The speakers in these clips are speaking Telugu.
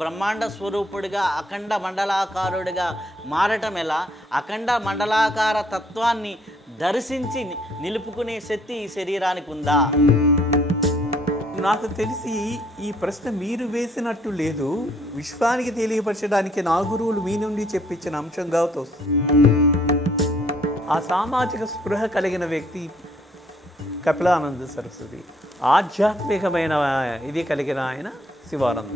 బ్రహ్మాండ స్వరూపుడిగా అఖండ మండలాకారుడిగా మారటం ఎలా, అఖండ మండలాకార తత్వాన్ని దర్శించి నిలుపుకునే శక్తి ఈ శరీరానికి ఉందా? నాకు తెలిసి ఈ ప్రశ్న మీరు వేసినట్టు లేదు, విశ్వానికి తెలియపరచడానికి నా గురువులు మీ నుండి చెప్పించిన అంశంగా తోస్తుంది. ఆ సామాజిక స్పృహ కలిగిన వ్యక్తి కపిలానంద సరస్వతి, ఆధ్యాత్మికమైన ఇది కలిగిన ఆయన శివానంద.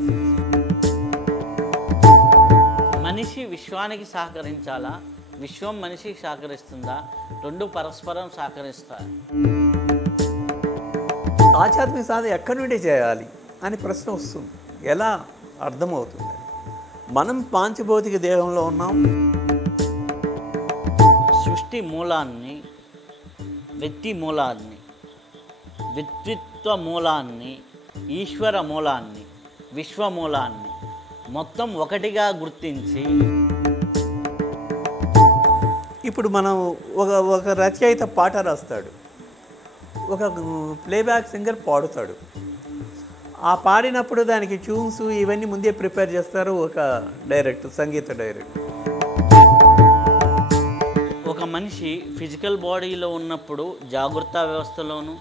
మనిషి విశ్వానికి సహకరించాలా, విశ్వం మనిషికి సహకరిస్తుందా? రెండు పరస్పరం సహకరిస్తాయి. ఆధ్యాత్మిక సాధన ఎక్కడి నుండి చేయాలి అని ప్రశ్న వస్తుంది. ఎలా అర్థమవుతుంది? మనం పాంచభౌతిక దేహంలో ఉన్నాం. సృష్టి మూలాన్ని, వ్యక్తి మూలాన్ని, వ్యక్తిత్వ మూలాన్ని, ఈశ్వర మూలాన్ని, విశ్వమూలాన్ని మొత్తం ఒకటిగా గుర్తించి ఇప్పుడు మనం ఒక రచయిత పాట రాస్తాడు, ఒక ప్లేబ్యాక్ సింగర్ పాడుతాడు. ఆ పాడినప్పుడు దానికి ట్యూన్స్ ఇవన్నీ ముందే ప్రిపేర్ చేస్తారు ఒక డైరెక్టర్, సంగీత డైరెక్టర్. ఒక మనిషి ఫిజికల్ బాడీలో ఉన్నప్పుడు జాగృత వ్యవస్థలోను,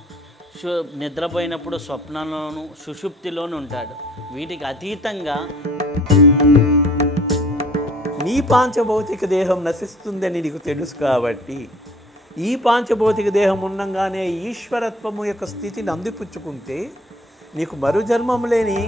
నిద్రపోయినప్పుడు స్వప్నంలోను, సుషుప్తిలోను ఉంటాడు. వీటికి అతీతంగా నీ పాంచభౌతిక దేహం నశిస్తుందని నీకు తెలుసు కాబట్టి ఈ పాంచభౌతిక దేహం ఉండగానే ఈశ్వరత్వము యొక్క స్థితిని అందిపుచ్చుకుంటే నీకు మరు జన్మం లేని